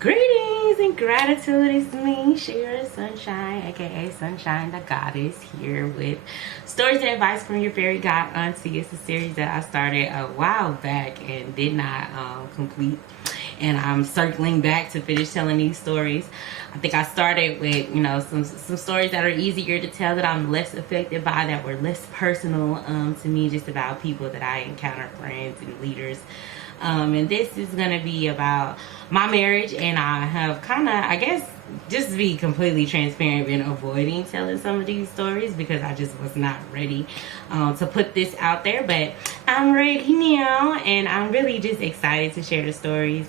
Greetings and gratitude. It's me, Sheera Sunshine, aka Sunshine the Goddess, here with stories and advice from your fairy god auntie. It's a series that I started a while back and did not complete, and I'm circling back to finish telling these stories. I think I started with some stories that are easier to tell, that I'm less affected by, that were less personal to me, just about people that I encounter, friends and leaders. And this is going to be about my marriage, and I have kind of, I guess, just to be completely transparent, been avoiding telling some of these stories because I just was not ready to put this out there. But I'm ready now, and I'm really just excited to share the stories.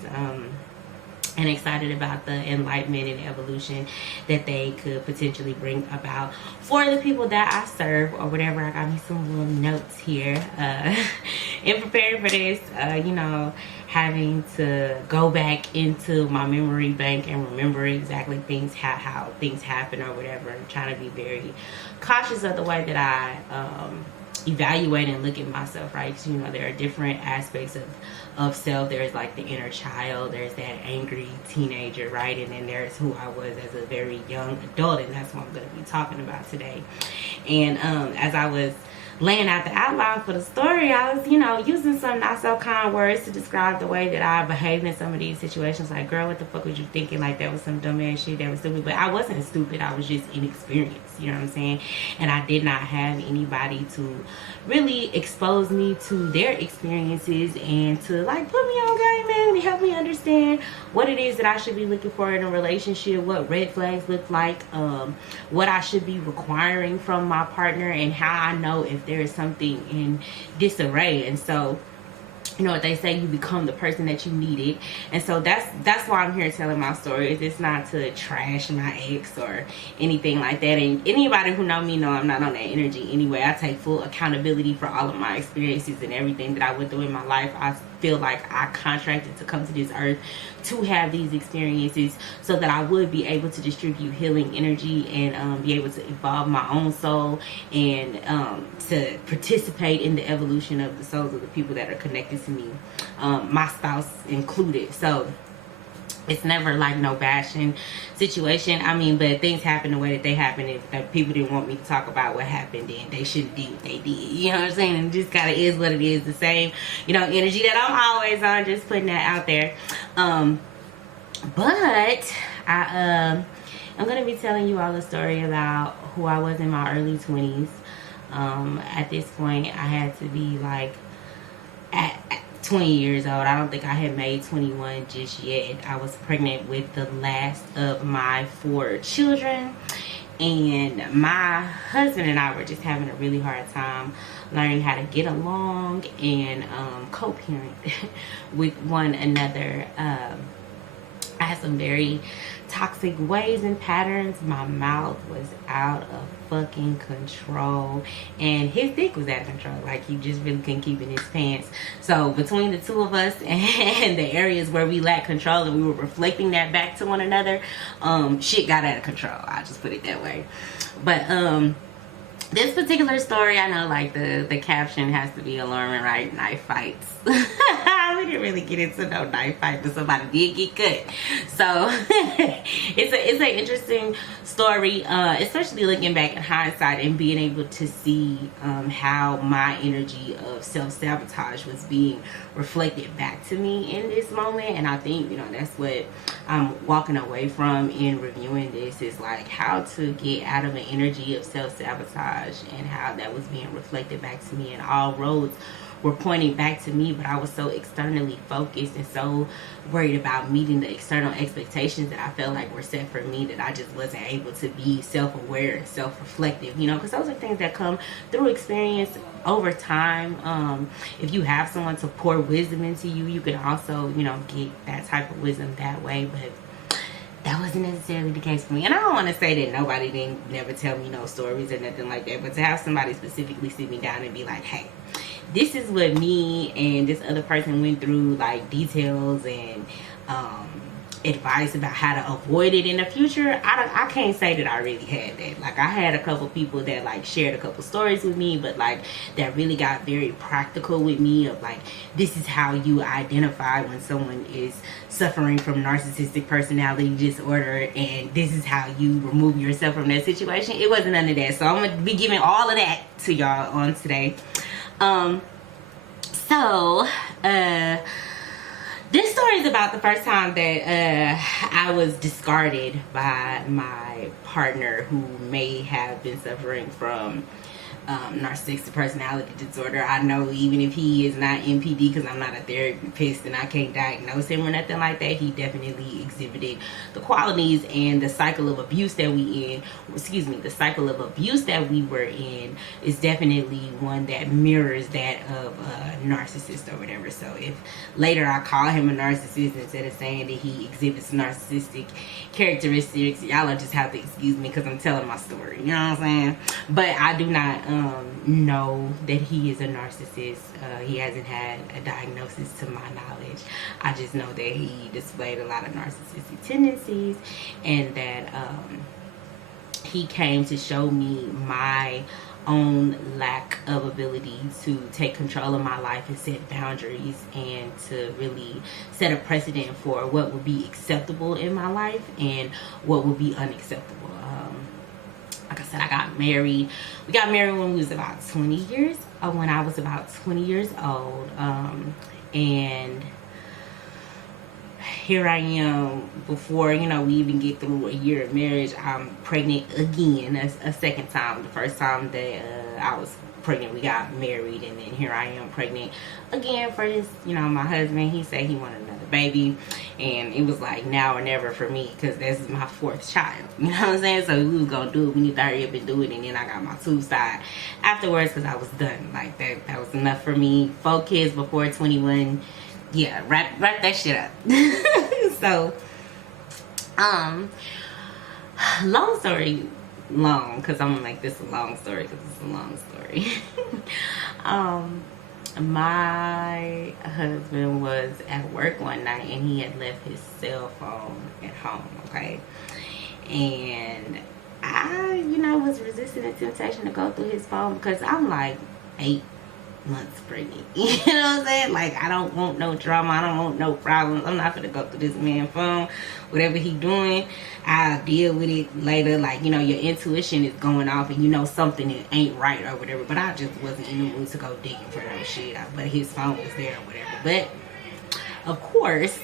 And excited about the enlightenment and evolution that they could potentially bring about for the people that I serve or whatever. I got me some little notes here in preparing for this, having to go back into my memory bank and remember exactly how things happen or whatever, and trying to be very cautious of the way that I evaluate and look at myself, right? Because, there are different aspects of self. There's like the inner child, there's that angry teenager, right? And then there's who I was as a very young adult, and that's what I'm going to be talking about today. And as I was laying out the outline for the story, I was, using some not so kind words to describe the way that I behaved in some of these situations. Like, girl, what the fuck was you thinking? Like, that was some dumbass shit, that was stupid. But I wasn't stupid, I was just inexperienced, you know what I'm saying? And I did not have anybody to really expose me to their experiences and to, like, put me on game, man, and help me understand what it is that I should be looking for in a relationship, what red flags look like, what I should be requiring from my partner, and how I know if there is something in disarray. And so, you know what they say, you become the person that you needed. And so that's why I'm here telling my stories. It's not to trash my ex or anything like that. And anybody who know me know I'm not on that energy anyway. I take full accountability for all of my experiences and everything that I went through in my life. I feel like I contracted to come to this earth to have these experiences so that I would be able to distribute healing energy and be able to evolve my own soul and to participate in the evolution of the souls of the people that are connected to me, my spouse included. So it's never like no bashing situation. I mean, but things happen the way that they happen. If people didn't want me to talk about what happened, then they shouldn't do what they did. You know what I'm saying? And it just kind of is what it is. The same, energy that I'm always on, just putting that out there. But I'm going to be telling you all a story about who I was in my early 20s. At this point, I had to be like at 20 years old. I don't think I had made 21 just yet. I was pregnant with the last of my 4 children, and my husband and I were just having a really hard time learning how to get along and co-parent with one another. I had some very toxic ways and patterns. My mouth was out of fucking control, and his dick was out of control. Like, he just really couldn't keep in his pants. So between the two of us and the areas where we lacked control and we were reflecting that back to one another, shit got out of control. I'll just put it that way. But this particular story, I know, like, the caption has to be alarming, right? Knife fights. We didn't really get into no knife fight, but somebody did get cut. So it's an interesting story, especially looking back in hindsight and being able to see how my energy of self-sabotage was being reflected back to me in this moment. And I think, that's what I'm walking away from in reviewing this, is like how to get out of an energy of self-sabotage and how that was being reflected back to me, and all roads were pointing back to me, but I was so externally focused and so worried about meeting the external expectations that I felt like were set for me, that I just wasn't able to be self-aware and self-reflective, because those are things that come through experience over time. If you have someone to pour wisdom into you, you can also, get that type of wisdom that way. But that wasn't necessarily the case for me. And I don't want to say that nobody didn't never tell me no stories or nothing like that, but to have somebody specifically sit me down and be like, hey, this is what me and this other person went through, like details and advice about how to avoid it in the future, I can't say that I really had that. Like, I had a couple people that like shared a couple stories with me, but like that really got very practical with me of like, this is how you identify when someone is suffering from narcissistic personality disorder, and this is how you remove yourself from that situation. It wasn't none of that, so I'm gonna be giving all of that to y'all on today. This story is about the first time that I was discarded by my partner who may have been suffering from narcissistic personality disorder. I know even if he is not NPD, because I'm not a therapist and I can't diagnose him or nothing like that, he definitely exhibited the qualities, and the cycle of abuse that the cycle of abuse that we were in is definitely one that mirrors that of a narcissist or whatever. So if later I call him a narcissist instead of saying that he exhibits narcissistic characteristics, y'all will just have to excuse me because I'm telling my story, you know what I'm saying? But I do not know that he is a narcissist. He hasn't had a diagnosis to my knowledge. I just know that he displayed a lot of narcissistic tendencies, and that he came to show me my own lack of ability to take control of my life and set boundaries, and to really set a precedent for what would be acceptable in my life and what would be unacceptable. Like I said, I got married. We got married when we was about 20 years, when I was about 20 years old. And here I am, before, we even get through a year of marriage, I'm pregnant again, a second time. The first time that I was pregnant, we got married, and then here I am pregnant again for this, my husband. He said he wanted another baby, and it was like now or never for me, because this is my fourth child, you know what I'm saying? So we was gonna do it, we need to hurry up and do it. And then I got my tube side afterwards, because I was done. Like that was enough for me. 4 kids before 21, yeah, wrap that shit up. So long story long, because I'm gonna make this a long story, because it's a long story. My husband was at work one night, and he had left his cell phone at home, okay? And I, was resisting the temptation to go through his phone, because I'm like 8 months pregnant. You know what I'm saying? Like, I don't want no drama. I don't want no problems. I'm not gonna go through this man's phone. Whatever he doing, I'll deal with it later. Like, your intuition is going off, and something that ain't right or whatever. But I just wasn't in the mood to go digging for no shit. But his phone was there or whatever. But of course,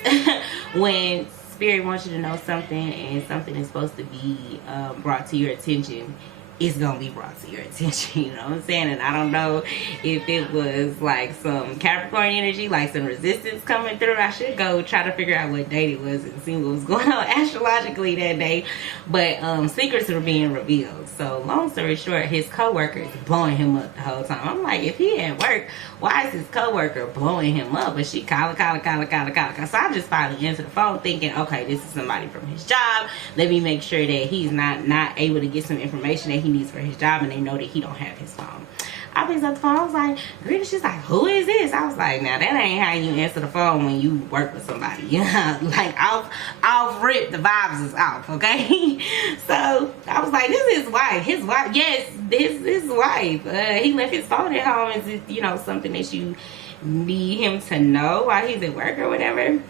when spirit wants you to know something, and something is supposed to be brought to your attention, it's gonna be brought to your attention, you know what I'm saying? And I don't know if it was like some Capricorn energy, like some resistance coming through. I should go try to figure out what date it was and see what was going on astrologically that day. But secrets were being revealed. So long story short, his coworker is blowing him up the whole time. I'm like, if he at work, why is his coworker blowing him up? But she calling. So I just finally answered the phone thinking, okay, this is somebody from his job. Let me make sure that he's not able to get some information that he needs for his job, and they know that he don't have his phone. I picked up the phone. I was like, Greta, she's like, who is this? I was like, now that ain't how you answer the phone when you work with somebody. Like off rip, the vibes is off, okay? So I was like, this is his wife. His wife, yes, this is his wife. He left his phone at home. Is it, something that you need him to know while he's at work or whatever?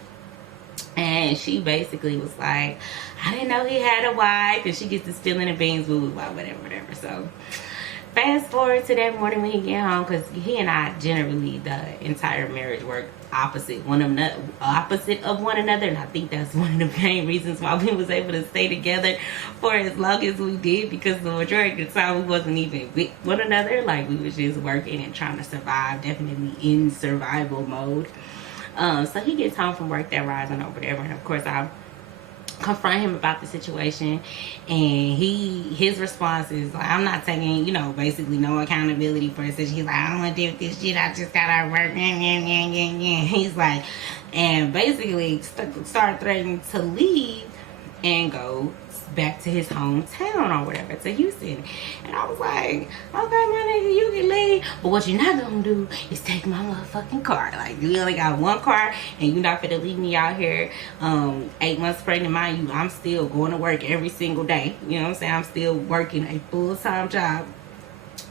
And she basically was like, I didn't know he had a wife, and she gets to spilling the beans, whatever. So fast forward to that morning when he get home, because he and I generally, the entire marriage, work opposite of one another, and I think that's one of the main reasons why we was able to stay together for as long as we did, because the majority of the time we wasn't even with one another. Like, we was just working and trying to survive, definitely in survival mode. So he gets home from work that rising over there, and of course I confront him about the situation, and his response is like, I'm not taking, basically no accountability for this. He's like, I don't want to deal with this shit, I just gotta work. He's like, and basically started threatening to leave and go back to his hometown or whatever, to Houston. And I was like, okay, my nigga, you can leave, but what you're not gonna do is take my motherfucking car. Like, you only got one car and you're not gonna leave me out here 8 months pregnant. Mind you, I'm still going to work every single day. You know what I'm saying? I'm still working a full-time job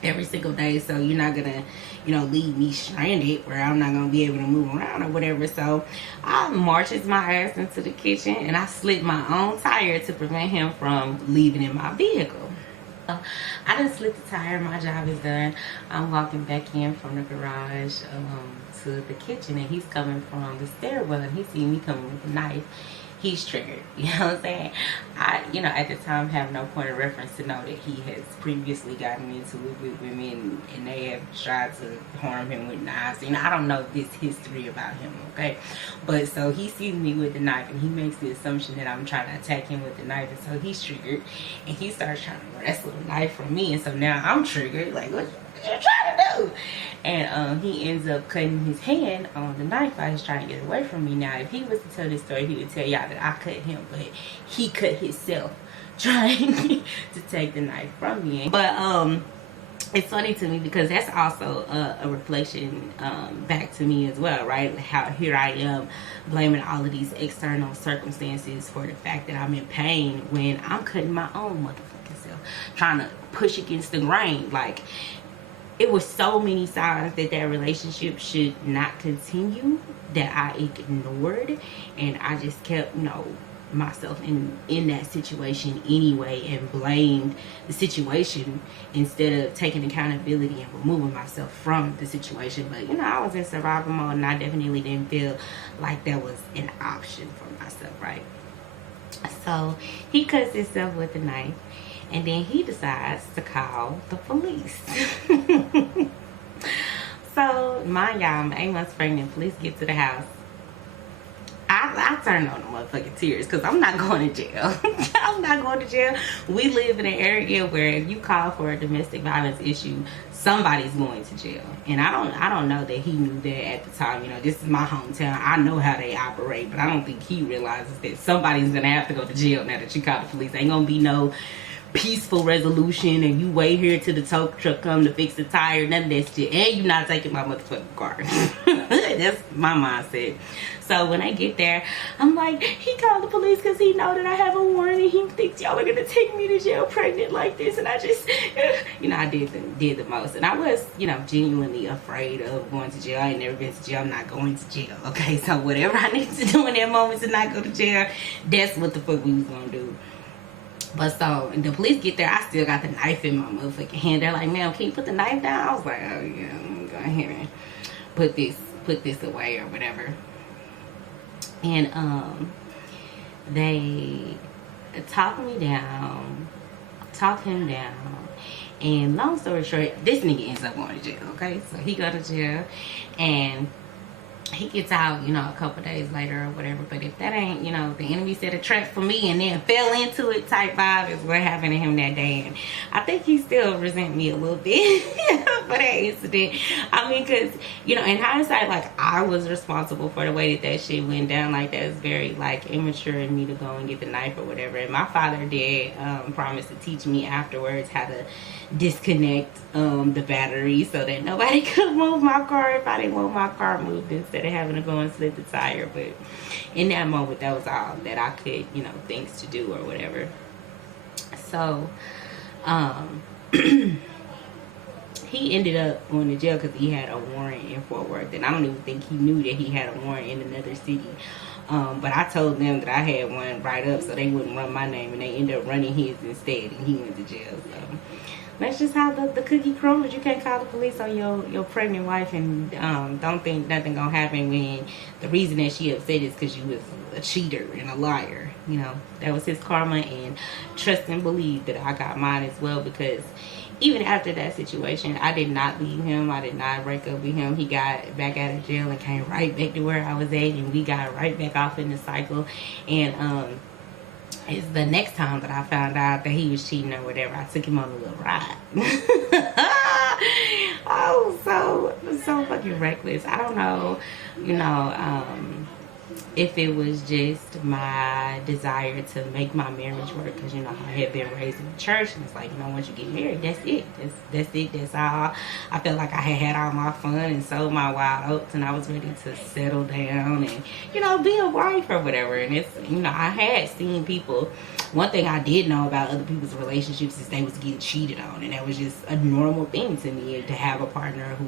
every single day, so you're not gonna, you know, leave me stranded where I'm not gonna be able to move around or whatever. So I marches my ass into the kitchen and I slit my own tire to prevent him from leaving in my vehicle. So I done slit the tire, my job is done. I'm walking back in from the garage to the kitchen, and he's coming from the stairwell, and he see me coming with a knife. He's triggered, you know what I'm saying? I, you know, at the time have no point of reference to know that he has previously gotten into it with women and they have tried to harm him with knives. You know, I don't know this history about him, okay? But so he sees me with the knife and he makes the assumption that I'm trying to attack him with the knife, and so he's triggered and he starts trying to wrestle the knife from me, and so now I'm triggered, like, what you trying to do? And he ends up cutting his hand on the knife while he's trying to get away from me. Now, if he was to tell this story, he would tell y'all that I cut him, but he cut himself trying to take the knife from me. But it's funny to me because that's also a reflection back to me as well, right? How here I am blaming all of these external circumstances for the fact that I'm in pain when I'm cutting my own motherfucking self, trying to push against the grain. Like, it was so many signs that that relationship should not continue that I ignored, and I just kept, you know, myself in that situation anyway, and blamed the situation instead of taking accountability and removing myself from the situation. But, you know, I was in survival mode, and I definitely didn't feel like that was an option for myself, right? So he cuts himself with a knife, and then he decides to call the police. So, mind y'all, I'm 8 months pregnant. Police get to the house. I turned on the motherfucking tears because I'm not going to jail. I'm not going to jail. We live in an area where if you call for a domestic violence issue, somebody's going to jail. And I don't know that he knew that at the time. You know, this is my hometown. I know how they operate, but I don't think he realizes that somebody's going to have to go to jail now that you call the police. Ain't going to be no peaceful resolution and you wait here till the tow truck come to fix the tire, none of that shit, and you're not taking my motherfucking car. That's my mindset. So when I get there, I'm like, he called the police because he know that I have a warrant and he thinks y'all are gonna take me to jail pregnant like this. And I just, you know, I did the most, and I was, you know, genuinely afraid of going to jail. I ain't never been to jail. I'm not going to jail, okay? So whatever I need to do in that moment to not go to jail, that's what the fuck we was gonna do. But so the police get there, I still got the knife in my motherfucking hand. They're like, ma'am, can you put the knife down? I was like, oh yeah, I'm going ahead and put this away or whatever. And they talk him down, and long story short, this nigga ends up going to jail, okay? So he go to jail, and he gets out, you know, a couple days later or whatever. But if that ain't, you know, the enemy set a trap for me and then fell into it type vibe is what happened to him that day. And I think he still resent me a little bit for that incident. I mean, because, you know, in hindsight, like, I was responsible for the way that shit went down. Like, that's very, like, immature in me to go and get the knife or whatever. And my father did promise to teach me afterwards how to disconnect the battery so that nobody could move my car if I didn't want my car moved, instead of having to go and slit the tire. But in that moment, that was all that I could, you know, things to do or whatever. So he ended up going to jail because he had a warrant in Fort Worth, and I don't even think he knew that he had a warrant in another city. But I told them that I had one right up so they wouldn't run my name, and they ended up running his instead, and he went to jail. So that's just how the cookie crumbles. You can't call the police on your pregnant wife and don't think nothing gonna happen when the reason that she upset is because you was a cheater and a liar. You know, that was his karma, and trust and believe that I got mine as well, because even after that situation, I did not leave him. I did not break up with him. He got back out of jail and came right back to where I was at, and we got right back off in the cycle. And it's the next time that I found out that he was cheating or whatever, I took him on a little ride. Oh, so fucking reckless. I don't know, you know, if it was just my desire to make my marriage work, because I had been raised in the church, and it's like, once you get married, that's it. That's it. That's all. I felt like I had all my fun and sold my wild oats, and I was ready to settle down and be a wife or whatever. And it's I had seen people. One thing I did know about other people's relationships is they was getting cheated on, and that was just a normal thing to me, to have a partner who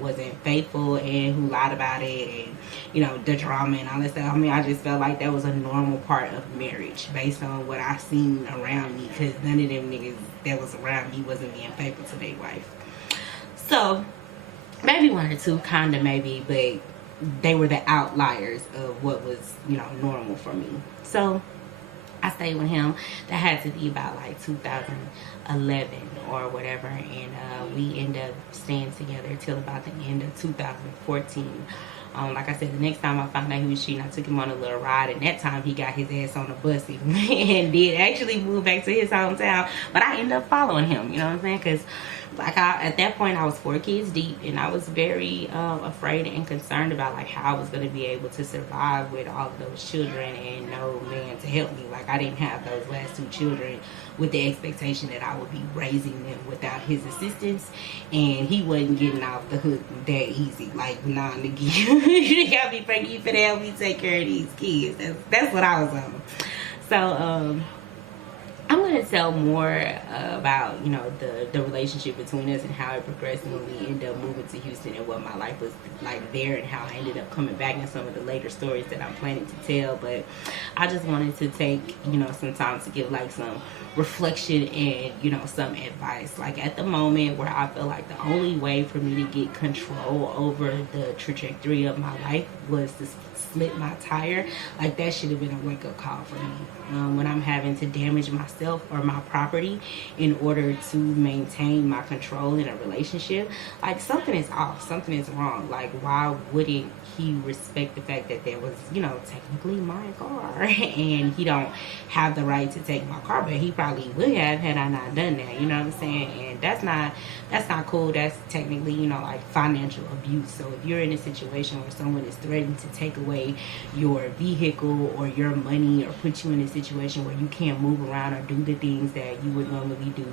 wasn't faithful and who lied about it, and the drama and all that stuff. I just felt like that was a normal part of marriage based on what I seen around me, because none of them niggas that was around me wasn't being faithful to their wife. So maybe one or two, kind of, maybe, but they were the outliers of what was normal for me. So I stayed with him. That had to be about like 2011 or whatever, and we ended up staying together till about the end of 2014. Like I said, the next time I found out he was cheating, I took him on a little ride, and that time he got his ass on a bus and did actually move back to his hometown. But I ended up following him, you know what I'm saying? Because at that point I was 4 kids deep, and I was very afraid and concerned about like how I was going to be able to survive with all of those children and no man to help me. Like, I didn't have those last 2 children with the expectation that I would be raising them without his assistance, and he wasn't getting off the hook that easy. Like, nah, nigga, you gotta be pregnant, you finna help me take care of these kids. That's what I was on. So I'm going to tell more about, the relationship between us and how it progressed when we ended up moving to Houston, and what my life was like there, and how I ended up coming back, and some of the later stories that I'm planning to tell. But I just wanted to take, some time to give like some reflection and, some advice. Like, at the moment where I feel like the only way for me to get control over the trajectory of my life was to split my tire, like that should have been a wake-up call for me. When I'm having to damage myself or my property in order to maintain my control in a relationship, like, something is off, something is wrong. Like, why wouldn't he respect the fact that there was, technically my car, and he don't have the right to take my car, but he probably would have had I not done that, you know what I'm saying? And that's not cool. That's technically, like financial abuse. So if you're in a situation where someone is threatening to take away your vehicle or your money, or put you in a situation where you can't move around or do the things that you would normally do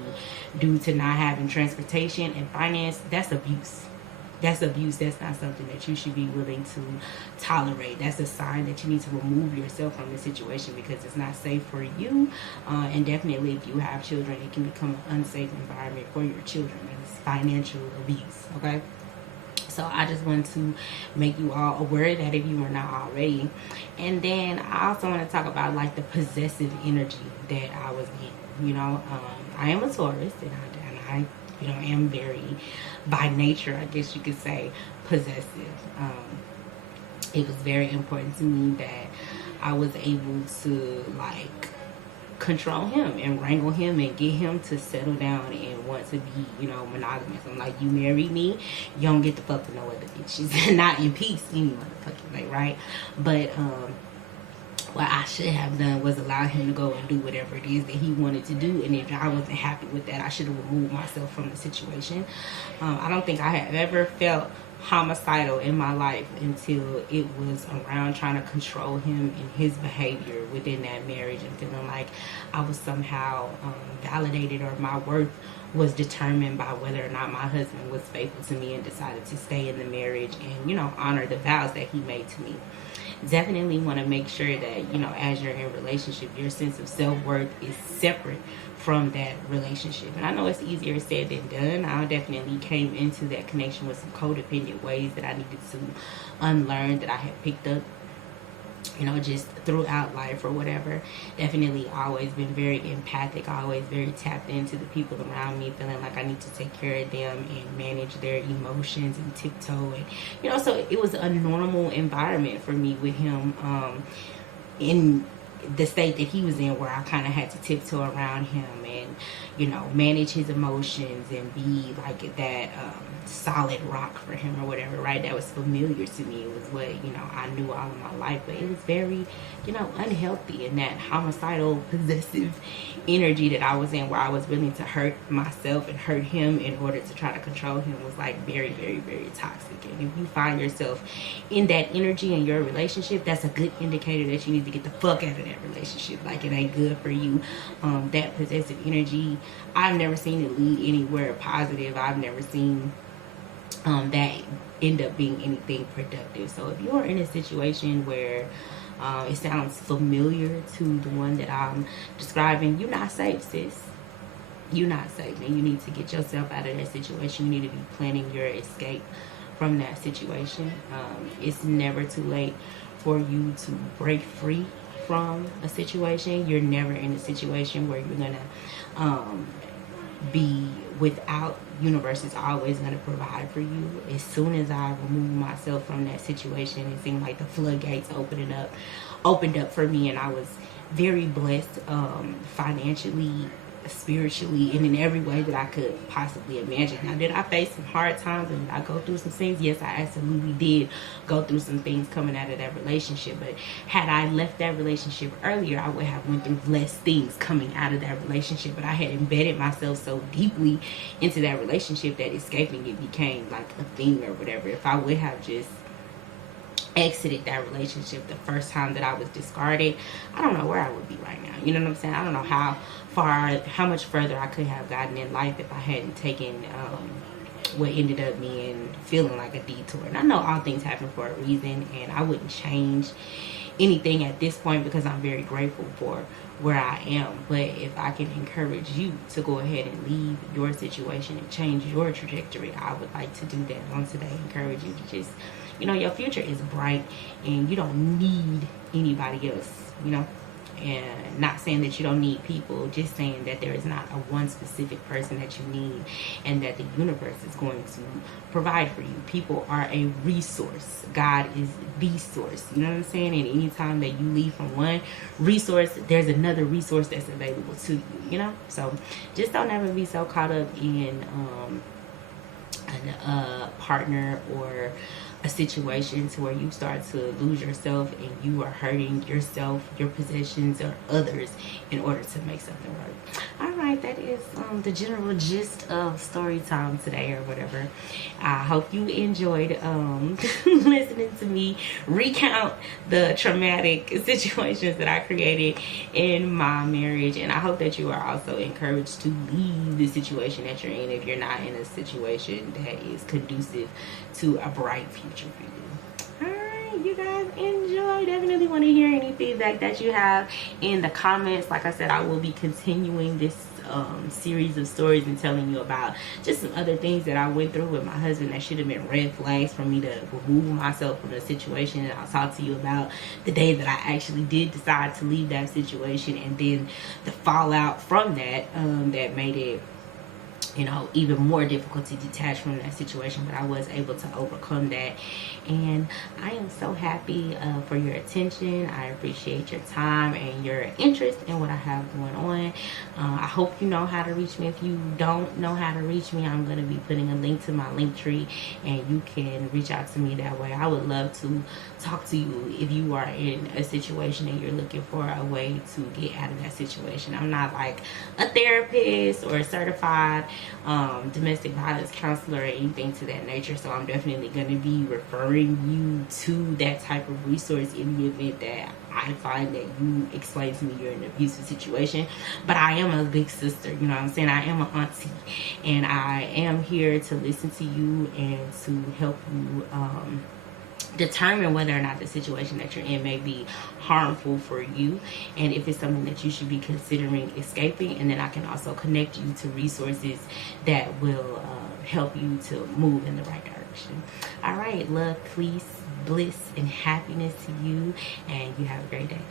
due to not having transportation and finance, that's abuse. That's abuse. That's not something that you should be willing to tolerate. That's a sign that you need to remove yourself from the situation, because it's not safe for you. And definitely, if you have children, it can become an unsafe environment for your children. It's financial abuse, okay? So I just want to make you all aware of that if you were not already. And then I also want to talk about like the possessive energy that I was in. I am a Taurus, and I am very, by nature, I guess you could say, possessive. It was very important to me that I was able to like control him and wrangle him and get him to settle down and want to be, monogamous. I'm like, you married me, you don't get to fuck with no other bitches. Not in peace, any motherfucking way, right? But what I should have done was allow him to go and do whatever it is that he wanted to do, and if I wasn't happy with that, I should have removed myself from the situation. I don't think I have ever felt homicidal in my life until it was around trying to control him and his behavior within that marriage, and feeling like I was somehow validated, or my worth was determined by whether or not my husband was faithful to me and decided to stay in the marriage and honor the vows that he made to me. Definitely want to make sure that as you're in a relationship, your sense of self-worth is separate from that relationship. And I know it's easier said than done. I definitely came into that connection with some codependent ways that I needed to unlearn, that I had picked up just throughout life or whatever. Definitely always been very empathic, always very tapped into the people around me, feeling like I need to take care of them and manage their emotions and tiptoe, and so it was a normal environment for me with him. In the state that he was in, where I kind of had to tiptoe around him and, you know, manage his emotions and be like that solid rock for him or whatever, right? That was familiar to me. It was what, you know, I knew all of my life, but it was very, you know, unhealthy, and that homicidal, possessive energy that I was in, where I was willing to hurt myself and hurt him in order to try to control him, was like very, very, very toxic. And if you find yourself in that energy in your relationship, that's a good indicator that you need to get the fuck out of that relationship. Like, it ain't good for you. That possessive energy, I've never seen it lead anywhere positive. I've never seen that end up being anything productive. So if you're in a situation where it sounds familiar to the one that I'm describing, you're not safe, sis. You're not safe, and you need to get yourself out of that situation. You need to be planning your escape from that situation. It's never too late for you to break free from a situation. You're never in a situation where you're gonna be without. Universe is always going to provide for you. As soon as I removed myself from that situation, it seemed like the floodgates opened up for me, and I was very blessed, financially, spiritually, and in every way that I could possibly imagine. Now, did I face some hard times and did I go through some things? Yes, I absolutely did go through some things coming out of that relationship. But had I left that relationship earlier, I would have went through less things coming out of that relationship. But I had embedded myself so deeply into that relationship that escaping it became like a thing or whatever. If I would have just exited that relationship the first time that I was discarded, I don't know where I would be right now. You know what I'm saying? I don't know how much further I could have gotten in life if I hadn't taken what ended up being feeling like a detour. And I know all things happen for a reason, and I wouldn't change anything at this point because I'm very grateful for where I am. But if I can encourage you to go ahead and leave your situation and change your trajectory, I would like to do that on today. Encourage you to just, you know, your future is bright and you don't need anybody else, you know. And not saying that you don't need people, just saying that there is not a one specific person that you need, and that the universe is going to provide for you. People are a resource. God is the source. You know what I'm saying? And anytime that you leave from one resource, there's another resource that's available to you, you know? So just don't ever be so caught up in a partner or a situation to where you start to lose yourself and you are hurting yourself, your possessions, or others in order to make something work. All right, that is the general gist of story time today or whatever. I hope you enjoyed listening to me recount the traumatic situations that I created in my marriage, and I hope that you are also encouraged to leave the situation that you're in if you're not in a situation that is conducive to a bright future for you. Alright, you guys, enjoy. Definitely want to hear any feedback that you have in the comments. Like I said, I will be continuing this series of stories and telling you about just some other things that I went through with my husband that should have been red flags for me to remove myself from the situation. And I'll talk to you about the day that I actually did decide to leave that situation, and then the fallout from that that made it, you know, even more difficult to detach from that situation. But I was able to overcome that, and I am so happy for your attention. I appreciate your time and your interest in what I have going on. I hope you know how to reach me. If you don't know how to reach me, I'm going to be putting a link to my link tree, and you can reach out to me that way. I would love to talk to you if you are in a situation and you're looking for a way to get out of that situation. I'm not like a therapist or a certified domestic violence counselor or anything to that nature, so I'm definitely going to be referring you to that type of resource in the event that I find that you explain to me you're in an abusive situation. But I am a big sister, you know what I'm saying? I am an auntie, and I am here to listen to you and to help you determine whether or not the situation that you're in may be harmful for you, and if it's something that you should be considering escaping. And then I can also connect you to resources that will help you to move in the right direction. All right, love, peace, bliss, and happiness to you, and you have a great day.